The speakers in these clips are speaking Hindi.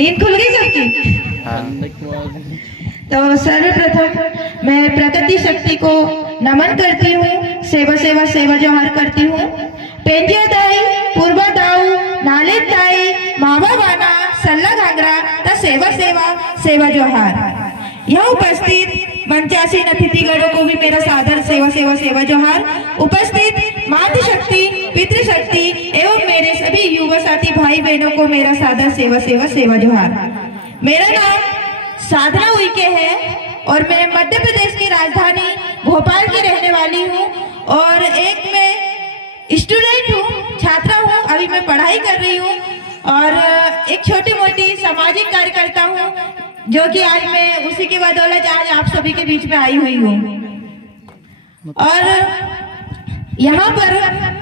नींद खुल गई सबकी? तो सर्वप्रथम मैं प्रकृति शक्ति को नमन करती हूँ, सेवा सेवा सेवा जोहार करती हूँ। पेंजिया दाई पूर्वा दाऊ नाले दाई मावा वाना सल्ला घाघरा ता सेवा सेवा सेवा जोहार। यहाँ उपस्थित मंचासीन अतिथिगणों को भी मेरा सादर सेवा सेवा सेवा जोहार। उपस्थित मातृशक्ति पितृशक्ति एवं मेरे सभी युवा साथी भाई बहनों को मेरा सादर सेवा सेवा सेवा जोहार। मेरा नाम साधना उइके है और मैं मध्य प्रदेश की राजधानी भोपाल की रहने वाली हूँ और एक मैं स्टूडेंट हूँ, छात्रा हूँ। अभी मैं पढ़ाई कर रही हूँ और एक छोटी मोटी सामाजिक कार्यकर्ता हूँ, जो कि आज मैं उसी की बदौलत आज आप सभी के बीच में आई हुई हूँ। और यहाँ पर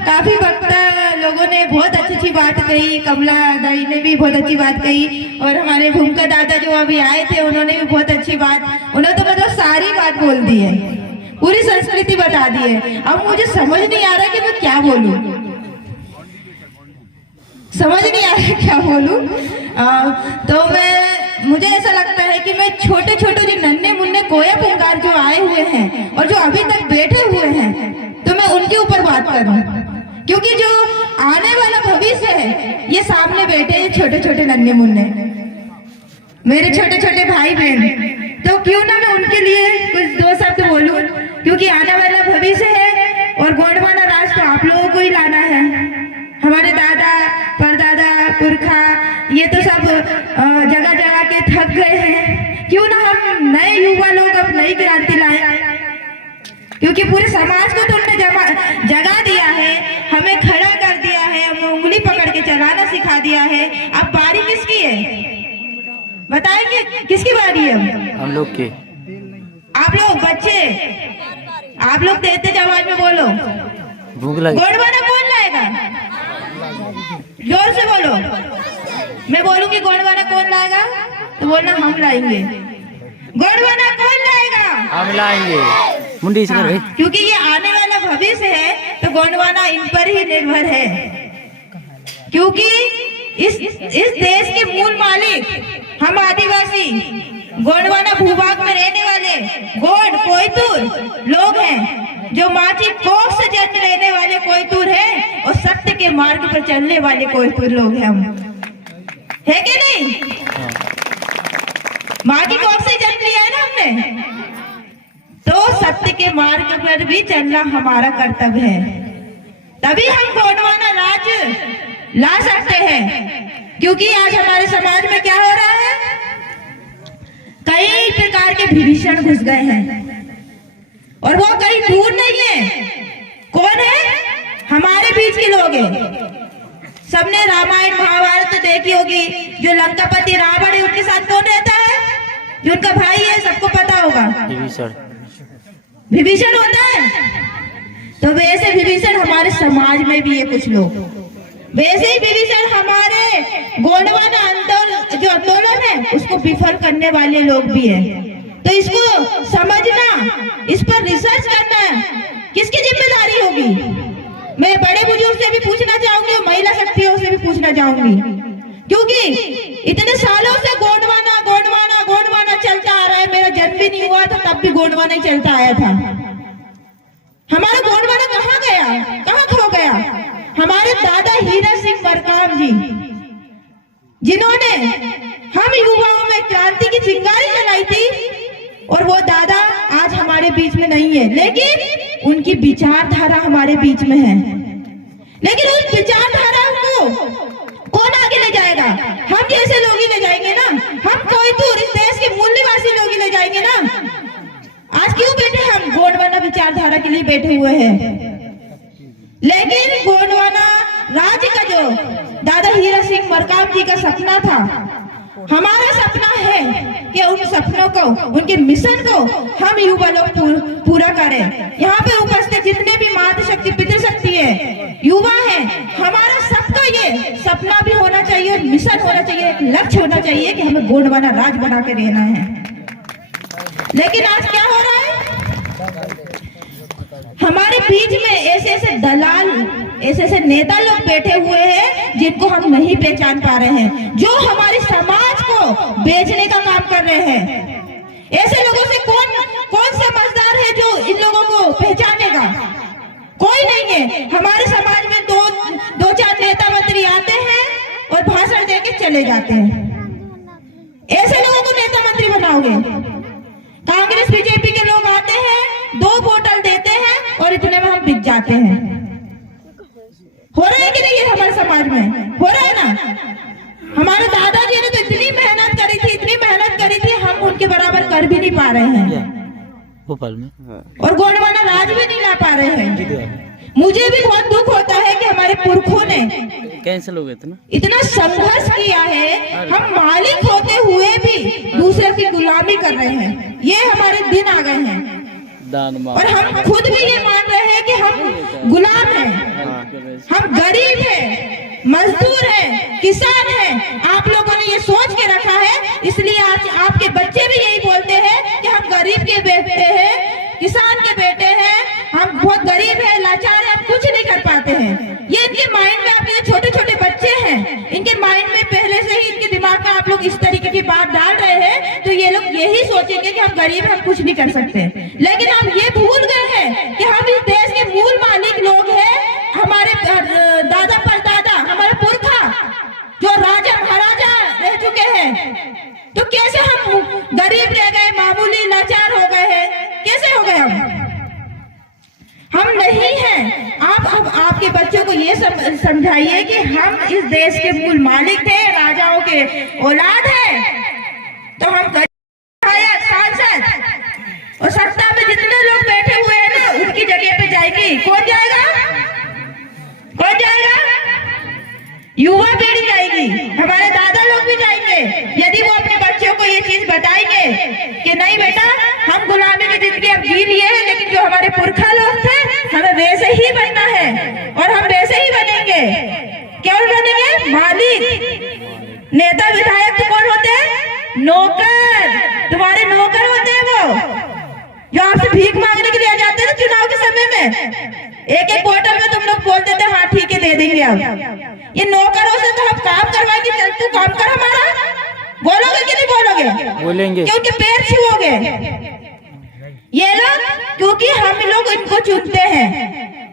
काफी वक्ता लोगों ने बहुत अच्छी बात कही, कमला दाई ने भी बहुत अच्छी बात कही और हमारे भूमिका दादा जो अभी आए थे उन्होंने भी बहुत अच्छी बात, उन्होंने तो मतलब सारी बात बोल दी है, पूरी संस्कृति बता दी है। अब मुझे समझ नहीं आ रहा कि मैं क्या बोलूं, समझ नहीं आ रहा क्या बोलूं। तो मुझे ऐसा लगता है कि मैं छोटे छोटे जो नन्हे मुन्ने कोया पुंगार जो आए हुए हैं और जो अभी तक बैठे हुए हैं, तो मैं उनके ऊपर बात करूं, क्योंकि जो आने वाला भविष्य है ये सामने बैठे हैं छोटे छोटे नन्हे मुन्ने मेरे छोटे छोटे भाई बहन। तो क्यों ना मैं उनके लिए कुछ दो शब्द बोलूं, क्योंकि आने वाला भविष्य है और गोंडवाना राज तो आप लोगों को ही लाना है। हमारे दादा परदादा पुरखा ये तो सब जगह जगह के थक गए हैं, क्यों ना हम नए युवा लोग अब नई क्रांति लाए, क्योंकि पूरे समाज को तो उन्होंने जगा दिया है, हमें खड़ा कर दिया है, हमें उंगली पकड़ के चलाना सिखा दिया है। अब बारी किसकी है बताएंगे, किसकी बारी है? हम लोग की। आप लोग बच्चे, आप लोग तेज आवाज में बोलो, भूख लगी। गोंडवाना कौन लाएगा? जोर से बोलो। मैं बोलूंगी गोंडवाना कौन लाएगा तो बोलना हम लाएंगे। गोंडवाना कौन लाएगा? हम लाएंगे। मुंडी से कर, क्योंकि ये आने वाला भविष्य है तो गोंडवाना इन पर ही निर्भर है, क्योंकि इस देश के मूल मालिक हम आदिवासी गोंडवाना भूभाग में रहने वाले गोंड कोयतुर लोग हैं, जो माटी कोख से जन्म लेने वाले कोयतुर हैं और सत्य के मार्ग पर चलने वाले कोयतुर लोग हैं हम, है कि नहीं? माटी कोख से जन्म लिया है ना हमने, तो सत्य के मार्ग पर भी चलना हमारा कर्तव्य है, तभी हम गोंडवाना राज ला सकते हैं। क्योंकि आज हमारे समाज में क्या हो रहा है, कई प्रकार के विभीषण घुस गए हैं और वो कहीं दूर नहीं है। कौन है? हमारे बीच के लोग हैं। सबने रामायण महाभारत तो देखी होगी, जो लंकापति रावण है उनके साथ कौन रहता है? जो उनका भाई है, सबको पता होगा, विभीषण होता है। तो वैसे विभीषण हमारे समाज में भी है कुछ लोग, वैसे ही विभीषण हमारे गोंडवाना जो आंदोलन है उसको विफल करने वाले लोग भी हैं। तो इसको समझना, इस पर रिसर्च करना किसकी जिम्मेदारी होगी? मैं बड़े बुजुर्ग से भी पूछना चाहूंगी और महिला शक्तियों से भी पूछना चाहूंगी, क्योंकि इतने सालों से गोंडवाना गोंडवाना गोंडवाना चलता आ रहा है। मेरा जन्म भी नहीं हुआ था तब भी गोंडवाना ही चलता आया था। हमारा गोंडवाना कहाँ गया, कहाँ खो गया? हमारे दादा हीरा सिंह मरकाम जी, जिन्होंने हम युवाओं में क्रांति की चिंगारी जलाई थी, और वो दादा आज हमारे बीच में नहीं है, लेकिन उनकी विचारधारा हमारे बीच में है। लेकिन उस विचारधारा को कौन आगे ले जाएगा? हम जैसे लोग ही ले जाएंगे ना, हम कोई तो इस देश के मूल निवासी लोग ही ले जाएंगे ना। आज क्यों बैठे हम गोंडवाना विचारधारा के लिए बैठे हुए हैं, लेकिन गोंडवाना राज्य का जो दादा हीरा सिंह मरकाम जी का सपना था, हमारा सपना है कि उन सपनों को, उनके मिशन को हम युवा लोग पूरा करें। यहाँ पे उपस्थित जितने भी मातृशक्ति पितृशक्ति है, युवा है, हमारा सबका ये सपना भी होना चाहिए, मिशन होना चाहिए, लक्ष्य होना चाहिए कि हमें गोंडवाना राज बना के रहना है। लेकिन आज क्या हो रहा है, हमारे बीच में ऐसे ऐसे दलाल, ऐसे ऐसे नेता लोग बैठे हुए हैं जिनको हम नहीं पहचान पा रहे हैं, जो हमारे समाज को बेचने का काम कर रहे हैं। ऐसे लोगों से कौन समझदार है जो इन लोगों को पहचानेगा? कोई नहीं है। हमारे समाज में दो चार नेता मंत्री आते हैं और भाषण देके चले जाते हैं। ऐसे लोगों को नेता मंत्री बनाओगे? कांग्रेस बीजेपी के लोग आते हैं, 2 बोतल देते हैं और इतने में हम बिक जाते हैं। हो रहा है कि नहीं? ये हमारे समाज में हो रहा है ना। हमारे दादाजी ने तो इतनी मेहनत करी थी, इतनी मेहनत करी थी, हम उनके बराबर कर भी नहीं पा रहे हैं भोपाल में, और गोंडवाना राज भी नहीं ला पा रहे हैं। मुझे भी बहुत दुख होता है कि हमारे पुरखों ने कैंसिल हो गए थे ना, इतना संघर्ष किया है। हम मालिक होते हुए भी दूसरे की गुलामी कर रहे हैं। ये हमारे दिन आ गए हैं और हम खुद भी ये मान रहे हैं कि हम गुलाम हैं, हम गरीब हैं, मजदूर हैं, किसान हैं। आप लोगों ने ये सोच के रखा है, इसलिए आज आपके बच्चे भी यही बोलते हैं कि हम गरीब के बेटे हैं, किसान के बेटे हैं, हम बहुत गरीब हैं, लाचार हैं, हम कुछ नहीं कर पाते हैं। ये इनके माइंड में, आपके छोटे छोटे बच्चे हैं, इनके माइंड में पहले से ही, इनके दिमाग में आप लोग इस तरीके की बात डाल रहे हैं, तो ये लोग यही सोचेंगे कि हम गरीब हैं, हम कुछ नहीं कर सकते। लेकिन हम ये भूल गए हैं कि हम इस देश के मूल मालिक लोग हैं। हमारे दादा परदादा, हमारे पुरखा जो राजा महाराजा रह चुके हैं, तो कैसे हम गरीब रह गए, मामूली लाचार हो गए हैं? कैसे हो गए? हम नहीं हैं। आप आपके बच्चों को ये समझाइए कि हम इस देश के मूल मालिक थे, राजाओं के औलाद हैं, तो हम विधायक, सांसद और सत्ता में जितने लोग बैठे हुए हैं ना, उनकी जगह पे जाएंगे। कौन जाएगा? कौन जाएगा? युवा पीढ़ी जाएगी, हमारे दादा लोग भी जाएंगे। यदि वो अपने बच्चों को ये चीज बताएंगे कि नहीं बेटा, हम गुलामी की जिंदगी अब जी लिए हैं, लेकिन जो हमारे पुरखा लोग थे, हमें वैसे ही बनना है और हम वैसे ही बनेंगे। क्यों बनेंगे? मालिक। नेता विधायक तो कौन होते हैं? नौकर। तुम्हारे नौकर होते हैं वो जो आपसे भीख मांगने के लिए आ जाते हैं ना चुनाव के समय में। एक एक बोतल में तुम लोग बोल देते हाँ ठीक है दे देंगे। अब ये नौकरों से तो हम काम करवाएंगे, चल तू काम कर हमारा। बोलोगे कि नहीं बोलोगे? बोलेंगे। क्योंकि पैर छुओगे ये लोग, क्योंकि हम लोग इनको चुनते हैं।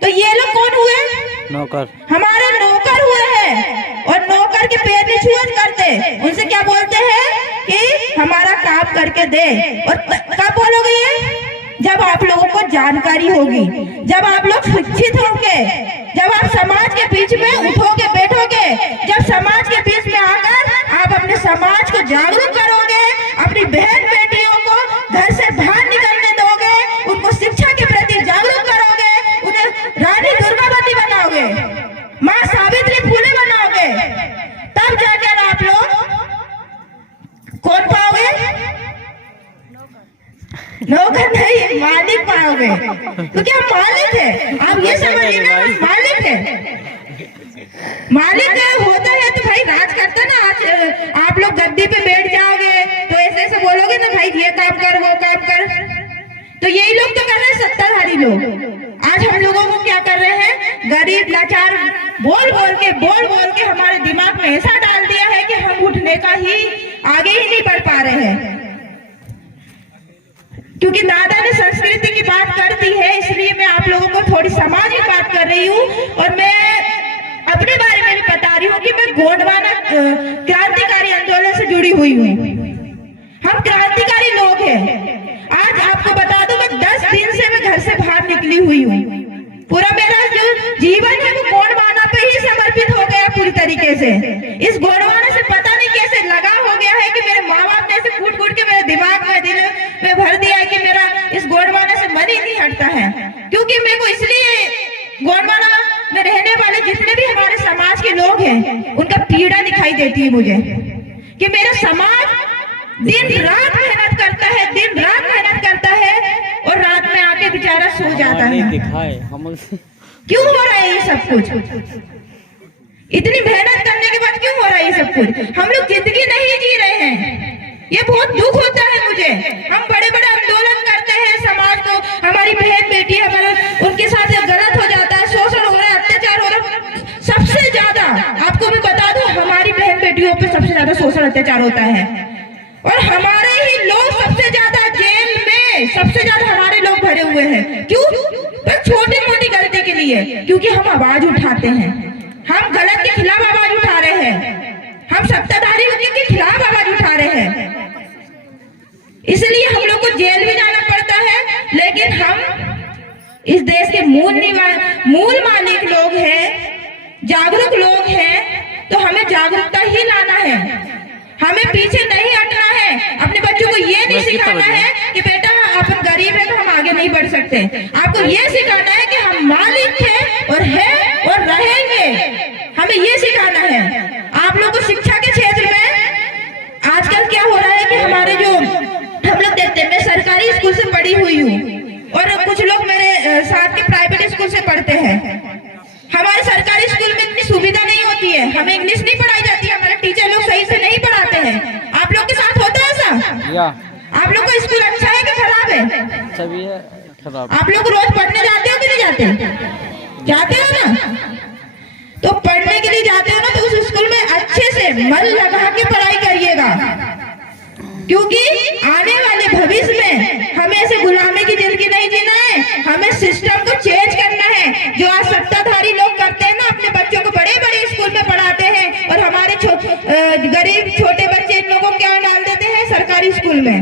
तो ये लोग कौन हुए? नौकर। हमारे नौकर हुए हैं और नौकर के पैर नहीं छुआ करते। उनसे क्या बोलते हैं कि हमारा काम करके दे। और कब बोलोगे ये? जब आप लोगों को जानकारी होगी, जब आप लोग शिक्षित होंगे, जब आप समाज के बीच में उठोगे बैठोगे, जब समाज के बीच में आकर आप अपने समाज को जागरूक करोगे, अपनी बहन बेटियों को घर से बाहर निकलने दोगे, उनको शिक्षा के प्रति जागरूक करोगे, उन्हें रानी दुर्गावती बनाओगे, माँ सावित्री फुले बनाओगे, तब जाकर आप लोग कौन पाओगे? नौकर नहीं, मालिक पाओगे। क्योंकि हम मालिक है। आप ये समझिए ना, मालिक है। मालिक होता है तो भाई राज करता ना। आज आप लोग गद्दी पे बैठ जाओगे तो ऐसे ऐसे बोलोगे ना, भाई ये काम कर वो काम कर। तो यही लोग तो कर रहे हैं, सत्ताधारी लोग। आज हम लोगों को क्या कर रहे हैं? गरीब लाचार बोल बोल के हमारे दिमाग में ऐसा डाल दिया है कि हम उठने का ही आगे ही नहीं बढ़ पा रहे हैं। क्योंकि दादा ने संस्कृति की बात कर दी है, इसलिए मैं आप लोगों को थोड़ी समाज की बात कर रही हूँ। और मैं अपने बारे में भी बता रही हूँ कि मैं गोंडवाना क्रांतिकारी आंदोलन से जुड़ी हुई हूँ। हम क्रांतिकारी लोग हैं। आज आपको बता दूं, मैं 10 दिन से मैं घर से बाहर निकली हुई हूँ। पूरा मेरा जो जीवन है वो गोंडवाना पे ही समर्पित हो गया पूरी तरीके से। इस गोंडवाना से पता नहीं कैसे लगा हो गया है कि मेरे माँ बाप ने ऐसे कूट कूट के मेरे दिमाग में, दिल में भर दिया है कि मेरा इस गोंडवाना से मन ही नहीं हटता है। क्योंकि मेरे को इसलिए गोंडवाना में रहने वाले जितने भी हमारे समाज के लोग हैं, उनका पीड़ा दिखाई देती है मुझे कि मेरा समाज दिन रात मेहनत करता है, दिन रात मेहनत करता है और रात में आके बेचारा सो जाता है। क्यों हो रहा है ये सब कुछ? इतनी मेहनत करने के बाद क्यों हो रहा है ये सब कुछ? हम लोग जिंदगी नहीं जी रहे हैं। ये बहुत दुख होता है मुझे। हम बड़े बड़े आंदोलन करते हैं, समाज को, हमारी बहन बेटी हमारे उनके साथ गलत हो जाता है, शोषण हो रहा है, अत्याचार हो रहा है, और अत्याचार होता है। और हमारे ही लोग सबसे ज्यादा जेल में, सबसे ज्यादा हमारे लोग भरे हुए हैं। क्यों? बस छोटी मोटी गलती के लिए, क्योंकि हम आवाज उठाते हैं, हम गलत के खिलाफ आवाज उठा रहे हैं, हम सत्ताधारी के खिलाफ आवाज उठा रहे हैं। इसलिए हम लोग को जेल भी जाना पड़ता है, लेकिन हम इस देश के मूल मालिक लोग हैं, जागरूक लोग हैं, तो हमें जागरूकता ही लाना है, हमें पीछे नहीं हटना है। अपने बच्चों को ये नहीं सिखाना है कि बेटा अपन गरीब है तो हम आगे नहीं बढ़ सकते। आपको ये सिखाना है कि हम मालिक थे और है और रहेंगे, हमें ये सिखाना है। आप लोग को शिक्षा के क्षेत्र में आजकल क्या हो रहा है कि हमारे जो हम लोग देखते हैं, मैं सरकारी स्कूल से पढ़ी हुई हूँ और कुछ लोग मेरे साथ के प्राइवेट स्कूल से पढ़ते हैं। हमारे सरकारी स्कूल में इतनी सुविधा नहीं होती है, हमें इंग्लिश नहीं पढ़ाई जाती है, हमारे टीचर लोग सही से नहीं पढ़ाते हैं। आप लोग के साथ होता है ऐसा? आप लोग का स्कूल अच्छा है कि खराब है? अच्छा भी है, खराब। आप लोग रोज पढ़ने जाते हो कि नहीं जाते? जाते हो ना? तो पढ़ने के लिए जाते हो ना, तो उस स्कूल में अच्छे से मन लगा के पढ़ाई करिएगा, क्योंकि आने वाले भविष्य में हमें ऐसे गुलामी की जिंदगी नहीं जीना है, हमें सिस्टम को चेंज करना है। जो आज सत्ताधारी लोग करते हैं ना, अपने बच्चों को बड़े बड़े स्कूल में पढ़ाते हैं और हमारे गरीब छोटे बच्चे इन लोगों को क्या डाल देते हैं सरकारी स्कूल में,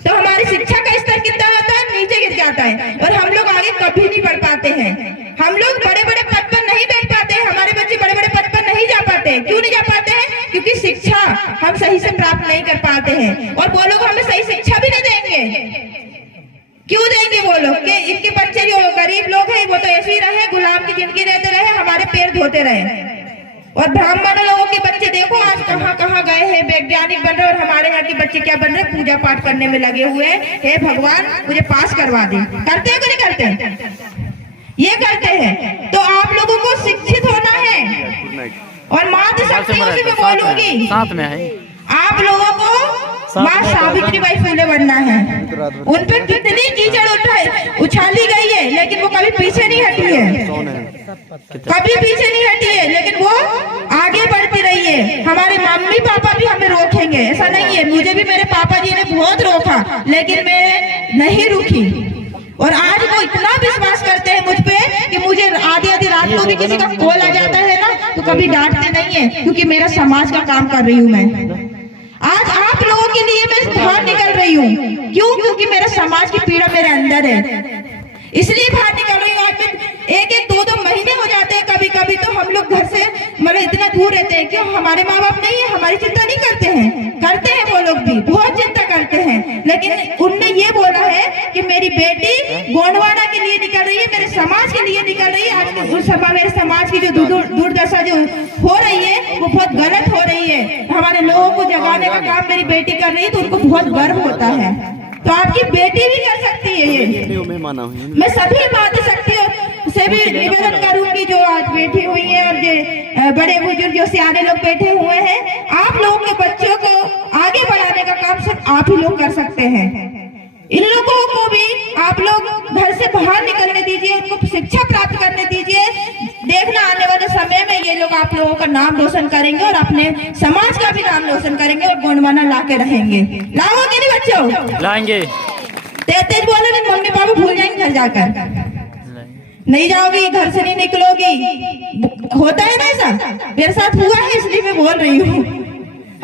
तो हमारी शिक्षा का स्तर कितना होता है, नीचे गिर जाता है और हम लोग आगे कभी नहीं बढ़ पाते हैं। हम लोग बड़े बड़े पद पर नहीं बैठ पाते हैं, हमारे बच्चे बड़े बड़े पद पर नहीं जा पाते। क्यों नहीं जा पाते हैं? क्योंकि शिक्षा हम सही से प्राप्त नहीं कर पाते हैं, और वो लोग हमें सही शिक्षा भी नहीं देंगे। क्यों देंगे वो लोग? कि इनके बच्चे जो गरीब लोग हैं वो तो ऐसे ही रहे, गुलाम की जिंदगी रहते रहे, हमारे पैर धोते रहे। और ब्राह्मण लोगों के बच्चे देखो आज कहाँ कहाँ गए हैं, वैज्ञानिक बन रहे, और हमारे यहाँ के बच्चे क्या बन रहे, पूजा पाठ करने में लगे हुए हैं। हे भगवान मुझे पास करवा दे। करते हैं कि नहीं करते? ये करते हैं। तो आप लोगों को शिक्षित होना है, और मातृशक्ति उसी में बोलूंगी, साथ में है। आप लोगों को माँ सावित्रीबाई फुले बनना है। उन पर कितनी कीचड़ उछाली गई है, लेकिन वो कभी पीछे नहीं हटी है, कभी पीछे नहीं हटी है, लेकिन वो आगे बढ़ती रही है। हमारे मम्मी पापा भी हमें रोकेंगे, ऐसा नहीं है। मुझे भी मेरे पापा जी ने बहुत रोका, लेकिन मैं नहीं रुकी, और आज वो इतना विश्वास करते हैं मुझ पे कि मुझे आधी आधी रात को भी किसी का कॉल आ जाता है ना, तो कभी डांटते नहीं है, क्योंकि मेरा समाज का काम कर रही हूँ मैं। आज आप लोगों के लिए मैं बाहर निकल रही हूँ। क्यों? क्योंकि मेरा समाज की पीड़ा मेरे अंदर है, इसलिए बाहर निकल रही हूँ। आज एक एक दो दो महीने हो जाते हैं कभी कभी, तो हम लोग घर से मतलब इतना दूर रहते हैं। क्यों? हमारे माँ बाप नहीं है, हमारी चिंता नहीं करते हैं। करते हैं वो लोग भी, बहुत चिंता करते हैं, लेकिन उनने ये बोला है कि मेरी बेटी गोंडवाना के लिए निकल रही है, मेरे समाज के लिए निकल रही है। आज उस समय मेरे समाज की जो दुर्दशा जो हो रही है वो बहुत गलत हो रही है। हमारे लोगों को जगाने का काम मेरी बेटी कर रही है, तो उनको बहुत गर्व होता है। तो आपकी बेटी भी कर सकती है ये। मैं सभी मातृशक्तियों से भी निवेदन करूंगी जो आज बैठी हुई है, और जो बड़े बुजुर्ग जो सियाने लोग बैठे हुए हैं, आप लोगों के बच्चों को आगे बढ़ाने का काम सिर्फ आप ही लोग कर सकते हैं। इन लोगों को भी आप लोग घर से बाहर निकलने दीजिए, उनको शिक्षा प्राप्त करने दीजिए। देखना आने वाले समय में ये लोग आप लोगों का नाम रोशन करेंगे, और अपने समाज का भी नाम रोशन करेंगे, और गोंडवाना ला के रहेंगे। लाओगे नहीं बच्चों? लाएंगे। तेज बोलो, नहीं मम्मी पापा भूल जाएंगे घर जाकर। नहीं जाओगी, घर से नहीं निकलोगी, होता है ना ऐसा? मेरे साथ हुआ है, इसलिए मैं बोल रही हूँ,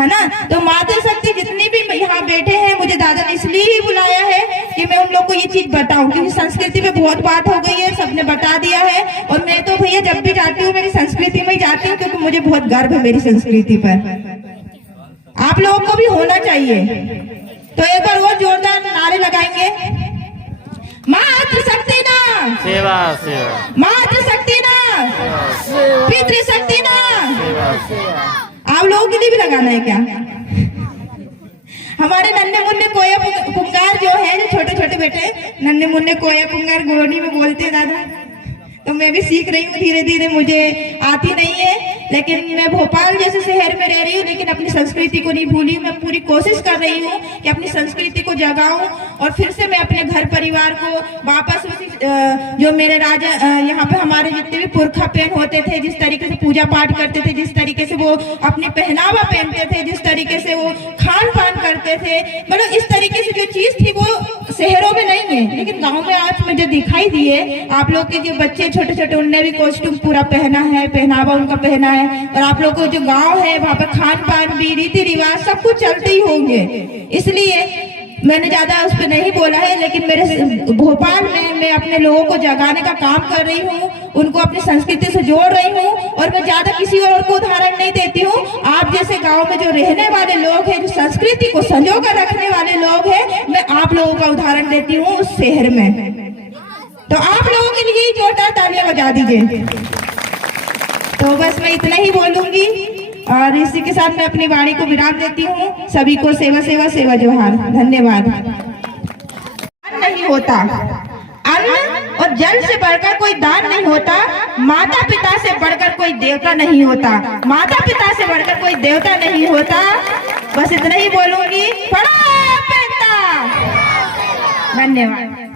है ना? तो मातृशक्ति जितनी भी यहाँ बैठे हैं, मुझे दादा ने इसलिए ही बुलाया है कि मैं उन लोग को ये चीज बताऊं, क्योंकि संस्कृति में बहुत बात हो गई है, सबने बता दिया है। और मैं तो भैया जब भी जाती हूँ मेरी संस्कृति में ही जाती हूँ, क्योंकि मुझे बहुत गर्व है मेरी संस्कृति पर। आप लोगों को भी होना चाहिए। तो एक बार और जोरदार नारे लगाएंगे, मातृशक्ति ना सेवा सेवा, मातृशक्ति ना पितृशक्ति ना। आप लोगों के लिए भी लगाना है क्या? हमारे नन्हे मुन्ने कोया पुंगार जो है, जो छोटे छोटे बेटे नन्हे मुन्ने कोया पुंगार गोरनी में बोलते हैं दादा, तो मैं भी सीख रही हूँ धीरे धीरे। मुझे आती नहीं है, लेकिन मैं भोपाल जैसे शहर में रह रही हूँ, लेकिन अपनी संस्कृति को नहीं भूली। मैं पूरी कोशिश कर रही हूँ कि अपनी संस्कृति को जगाऊं, और फिर से मैं अपने घर परिवार को वापस उसी जो मेरे राजा यहाँ पे हमारे जितने भी पुरखा पहन होते थे, जिस तरीके से पूजा पाठ करते थे, जिस तरीके से वो अपने पहनावा पहनते थे, जिस तरीके से वो खान पान करते थे, मतलब इस तरीके से जो चीज थी वो शहरों में नहीं है, लेकिन गांव में आज मुझे दिखाई दिए। आप लोग के जो बच्चे छोटे छोटे उनने भी कॉस्ट्यूम पूरा पहना है, पहनावा उनका पहना है, और आप लोग को जो गांव है वहाँ पर खान पान भी, रीति रिवाज सब कुछ चलते ही होंगे। इसलिए मैंने ज्यादा उस पर नहीं बोला है, लेकिन मेरे भोपाल में मैं अपने लोगों को जगाने का काम कर रही हूँ, उनको अपनी संस्कृति से जोड़ रही हूँ, और मैं ज्यादा किसी और को उदाहरण नहीं देती हूँ। आप जैसे गांव में जो रहने वाले लोग हैं, जो संस्कृति को संजो कर रखने वाले लोग हैं, मैं आप लोगों का उदाहरण देती हूँ उस शहर में। तो आप लोगों के लिए जोरदार तालियां बजा दीजिए। तो बस मैं इतना ही बोलूंगी और इसी के साथ मैं अपनी वाणी को विराम देती हूँ। सभी को सेवा सेवा सेवा जोहार, धन्यवाद। नहीं होता, अन्न और जल से बढ़कर कोई दान नहीं होता, माता पिता से बढ़कर कोई देवता नहीं होता, माता पिता से बढ़कर कोई देवता नहीं होता। बस इतना ही बोलूंगी। धन्यवाद।